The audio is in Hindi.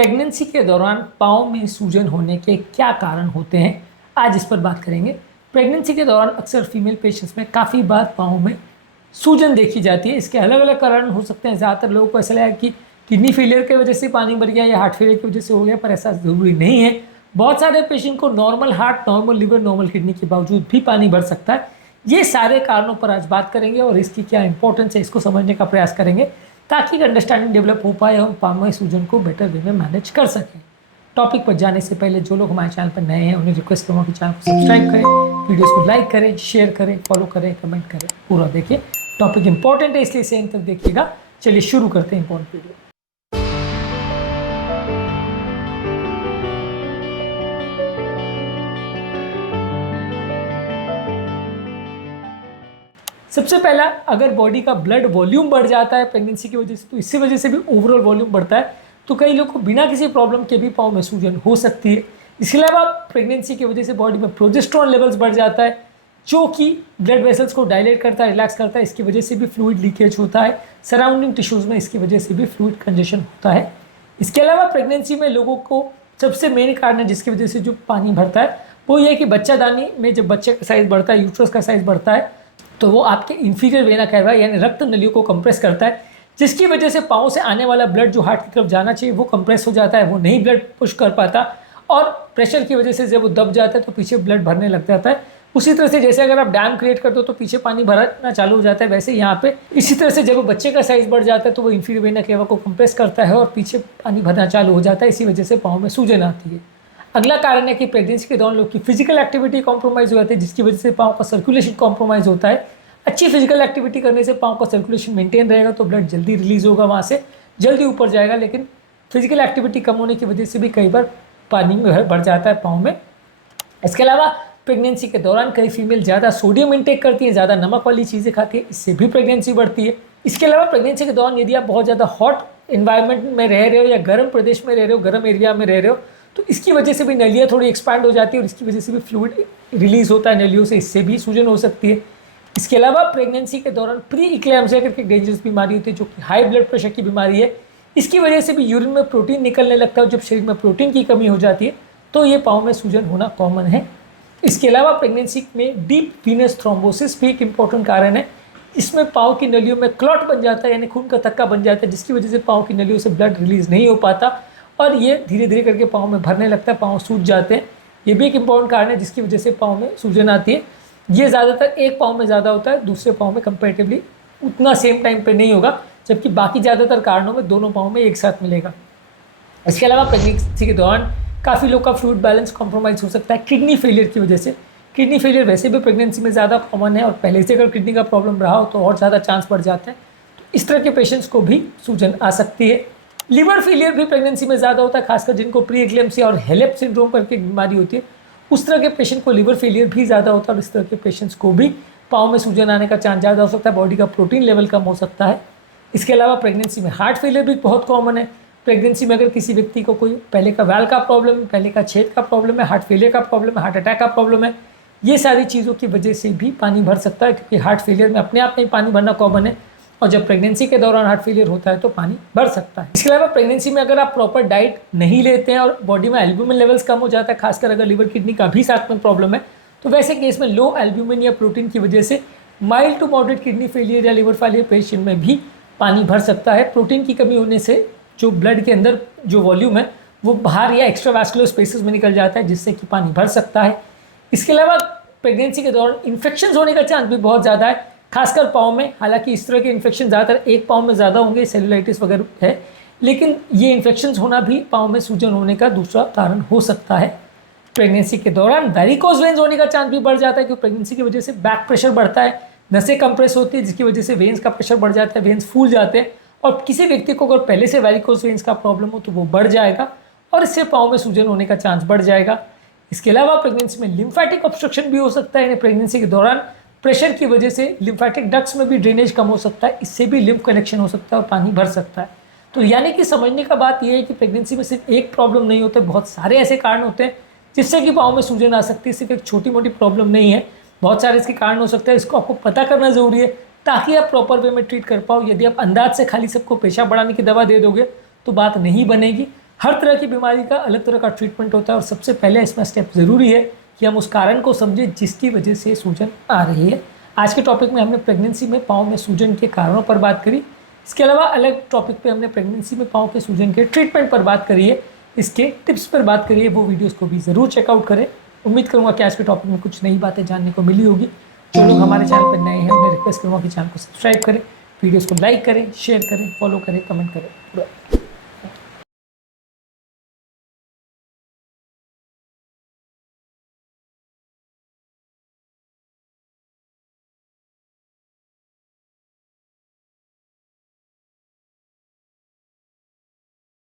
प्रेगनेंसी के दौरान पाँव में सूजन होने के क्या कारण होते हैं, आज इस पर बात करेंगे। प्रेगनेंसी के दौरान अक्सर फीमेल पेशेंट्स में काफ़ी बार पाँव में सूजन देखी जाती है। इसके अलग अलग कारण हो सकते हैं। ज़्यादातर लोगों को ऐसा लगा कि किडनी फेलियर की वजह से पानी भर गया या हार्ट फेलियर की वजह से हो गया, पर ऐसा ज़रूरी नहीं है। बहुत सारे पेशेंट को normal heart, normal liver, normal kidney के बावजूद भी पानी भर सकता है। ये सारे कारणों पर आज बात करेंगे और इसकी क्या इंपॉर्टेंस है, इसको समझने का प्रयास करेंगे ताकि एक अंडरस्टैंडिंग डेवलप हो पाए और पाँव में सूजन को बेटर वे में मैनेज कर सकें। टॉपिक पर जाने से पहले जो लोग हमारे चैनल पर नए हैं उन्हें रिक्वेस्ट करूँगा कि चैनल को सब्सक्राइब करें, वीडियोस को लाइक करें, शेयर करें, फॉलो करें, कमेंट करें, पूरा देखिए। टॉपिक इंपॉर्टेंट है इसलिए इसे अंत तक देखिएगा। चलिए शुरू करते हैं इंपॉर्टेंट वीडियो। सबसे पहला, अगर बॉडी का ब्लड वॉल्यूम बढ़ जाता है प्रेगनेंसी की वजह से, तो इसी वजह से भी ओवरऑल वॉल्यूम बढ़ता है। तो कई लोग को बिना किसी प्रॉब्लम के भी पाँव में सूजन हो सकती है। इसके अलावा प्रेगनेंसी की वजह से बॉडी में प्रोजेस्टेरॉन लेवल्स बढ़ जाता है, जो कि ब्लड वेसल्स को डायलेट करता है, रिलैक्स करता है। इसकी वजह से भी फ्लूइड लीकेज होता है सराउंडिंग टिश्यूज़ में, इसकी वजह से भी फ्लूइड कंजेशन होता है। इसके अलावा प्रेगनेंसी में लोगों को सबसे मेन कारण है जिसकी वजह से जो पानी भरता है वो ये है कि बच्चादानी में जब बच्चे का साइज़ बढ़ता है, यूट्रस का साइज़ बढ़ता है, तो वो आपके इंफीरियर वेना कैवा यानी रक्त नलियों को कंप्रेस करता है, जिसकी वजह से पाँव से आने वाला ब्लड जो हार्ट की तरफ जाना चाहिए वो कंप्रेस हो जाता है, वो नहीं ब्लड पुश कर पाता और प्रेशर की वजह से जब वो दब जाता है तो पीछे ब्लड भरने लग जाता है। उसी तरह से जैसे अगर आप डैम क्रिएट करते हो तो पीछे पानी भरना चालू हो जाता है, वैसे यहाँ पे इसी तरह से जब बच्चे का साइज़ बढ़ जाता है तो वो इंफीरियर वेना कैवा को कंप्रेस करता है और पीछे पानी भरना चालू हो जाता है। इसी वजह से पाँव में सूजन आती है। अगला कारण है कि प्रेगनेंसी के दौरान लोग की फिजिकल एक्टिविटी कॉम्प्रोमाइज़ हो जाती है, जिसकी वजह से पाँव का सर्कुलेशन कॉम्प्रोमाइज़ होता है। अच्छी फिजिकल एक्टिविटी करने से पाँव का सर्कुलेशन मेंटेन रहेगा तो ब्लड जल्दी रिलीज होगा, वहाँ से जल्दी ऊपर जाएगा। लेकिन फिजिकल एक्टिविटी कम होने की वजह से भी कई बार पानी में बढ़ जाता है पाँव में। इसके अलावा प्रेगनेंसी के दौरान कई फीमेल ज़्यादा सोडियम इंटेक करती है, ज़्यादा नमक वाली चीज़ें खाती है, इससे भी प्रेगनेंसी बढ़ती है। इसके अलावा प्रेगनेंसी के दौरान यदि आप बहुत ज़्यादा हॉट इन्वायरमेंट में रह रहे हो या गर्म प्रदेश में रह रहे हो, गर्म एरिया में रह रहे हो, तो इसकी वजह से भी नलियाँ थोड़ी एक्सपैंड हो जाती है और इसकी वजह से भी फ्लूइड रिलीज होता है नलियों से, इससे भी सूजन हो सकती है। इसके अलावा प्रेगनेंसी के दौरान प्री इक्लेम्सिया करके डेंजरस बीमारी होती है जो कि हाई ब्लड प्रेशर की बीमारी है। इसकी वजह से भी यूरिन में प्रोटीन निकलने लगता है, जब शरीर में प्रोटीन की कमी हो जाती है तो ये पाँव में सूजन होना कॉमन है। इसके अलावा प्रेगनेंसी में डीप वीनस थ्रोम्बोसिस भी एक इम्पॉर्टेंट कारण है। इसमें पाँव की नलियों में क्लॉट बन जाता है यानी खून का थक्का बन जाता है, जिसकी वजह से पाँव की नलियों से ब्लड रिलीज नहीं हो पाता और ये धीरे धीरे करके पाँव में भरने लगता है, पाँव सूज जाते हैं। ये भी एक इम्पॉर्टेंट कारण है जिसकी वजह से पाँव में सूजन आती है। ये ज़्यादातर एक पाँव में ज़्यादा होता है, दूसरे पाँव में कंपैरेटिवली उतना सेम टाइम पे नहीं होगा, जबकि बाकी ज़्यादातर कारणों में दोनों पाँव में एक साथ मिलेगा। इसके अलावा प्रेगनेंसी के दौरान काफ़ी लोग का फ्लूइड बैलेंस कॉम्प्रोमाइज़ हो सकता है किडनी फेलियर की वजह से। किडनी फेलियर वैसे भी प्रेगनेंसी में ज़्यादा कॉमन है और पहले से अगर किडनी का प्रॉब्लम रहा हो तो और ज़्यादा चांस बढ़ जाते हैं, तो इस तरह के पेशेंट्स को भी सूजन आ सकती है। लिवर फेलियर भी प्रेगनेंसी में ज़्यादा होता है, खासकर जिनको प्री एक्लेम्सिया और हेलेप सिंड्रोम करके बीमारी होती है, उस तरह के पेशेंट को लिवर फेलियर भी ज़्यादा होता है और इस तरह के पेशेंट्स को भी पाँव में सूजन आने का चांस ज़्यादा हो सकता है, बॉडी का प्रोटीन लेवल कम हो सकता है। इसके अलावा प्रेगनेंसी में हार्ट फेलियर भी बहुत कॉमन है। प्रेगनेंसी में अगर किसी व्यक्ति को कोई पहले का वाल्व का प्रॉब्लम है, पहले का छेद का प्रॉब्लम है, हार्ट फेलियर का प्रॉब्लम है, हार्ट अटैक का प्रॉब्लम है, ये सारी चीज़ों की वजह से भी पानी भर सकता है, क्योंकि हार्ट फेलियर में अपने आप में पानी भरना कॉमन है और जब प्रेगनेंसी के दौरान हार्ट फेलियर होता है तो पानी भर सकता है। इसके अलावा प्रेगनेंसी में अगर आप प्रॉपर डाइट नहीं लेते हैं और बॉडी में एल्ब्यूमिन लेवल्स कम हो जाता है, खासकर अगर लिवर किडनी का भी साथ में प्रॉब्लम है, तो वैसे केस में लो एल्ब्यूमिन या प्रोटीन की वजह से mild to moderate kidney failure या लिवर फेलियर पेशेंट में भी पानी भर सकता है। प्रोटीन की कमी होने से जो ब्लड के अंदर जो वॉल्यूम है वो बाहर या एक्स्ट्रावास्कुलर स्पेसेस में निकल जाता है, जिससे कि पानी भर सकता है। इसके अलावा प्रेगनेंसी के दौरान इन्फेक्शन होने का चांस भी बहुत ज़्यादा है, खासकर पाँव में। हालांकि इस तरह के इन्फेक्शन ज़्यादातर एक पाँव में ज़्यादा होंगे, सेलुलाइटिस वगैरह है, लेकिन ये इन्फेक्शन होना भी पाँव में सूजन होने का दूसरा कारण हो सकता है। प्रेगनेंसी के दौरान वेरिकोज वेन्स होने का चांस भी बढ़ जाता है, क्योंकि प्रेगनेंसी की वजह से बैक प्रेशर बढ़ता है, नसें कंप्रेस होती है, जिसकी वजह से वेन्स का प्रेशर बढ़ जाता है, वेन्स फूल जाते हैं और किसी व्यक्ति को अगर पहले से वेरिकोज वेन्स का प्रॉब्लम हो तो वो बढ़ जाएगा और इससे पाँव में सूजन होने का चांस बढ़ जाएगा। इसके अलावा प्रेगनेंसी में लिम्फेटिक ऑब्स्ट्रक्शन भी हो सकता है, यानी प्रेगनेंसी के दौरान प्रेशर की वजह से लिम्फेटिक डक्ट्स में भी ड्रेनेज कम हो सकता है, इससे भी लिम्फ कनेक्शन हो सकता है और पानी भर सकता है। तो यानी कि समझने का बात यह है कि प्रेगनेंसी में सिर्फ एक प्रॉब्लम नहीं होता, बहुत सारे ऐसे कारण होते हैं जिससे कि पाँव में सूजन आ सकती है। सिर्फ एक छोटी मोटी प्रॉब्लम नहीं है, बहुत सारे इसके कारण हो सकते हैं। इसको आपको पता करना ज़रूरी है ताकि आप प्रॉपर वे में ट्रीट कर पाओ। यदि आप अंदाज से खाली सबको पेशाब बढ़ाने की दवा दे दोगे तो बात नहीं बनेगी। हर तरह की बीमारी का अलग तरह का ट्रीटमेंट होता है और सबसे पहले इसमें स्टेप ज़रूरी है कि हम उस कारण को समझें जिसकी वजह से सूजन आ रही है। आज के टॉपिक में हमने प्रेगनेंसी में पाँव में सूजन के कारणों पर बात करी। इसके अलावा अलग टॉपिक पे हमने प्रेगनेंसी में पाँव के सूजन के ट्रीटमेंट पर बात करी है, इसके टिप्स पर बात करी है। वो वीडियोज़ को भी ज़रूर चेकआउट करें। उम्मीद करूँगा कि आज के टॉपिक में कुछ नई बातें जानने को मिली होगी। जो लोग हमारे चैनल पर नए हैं उन्हें रिक्वेस्ट करूँगा कि चैनल को सब्सक्राइब करें, वीडियोज़ को लाइक करें, शेयर करें, फॉलो करें, कमेंट करें।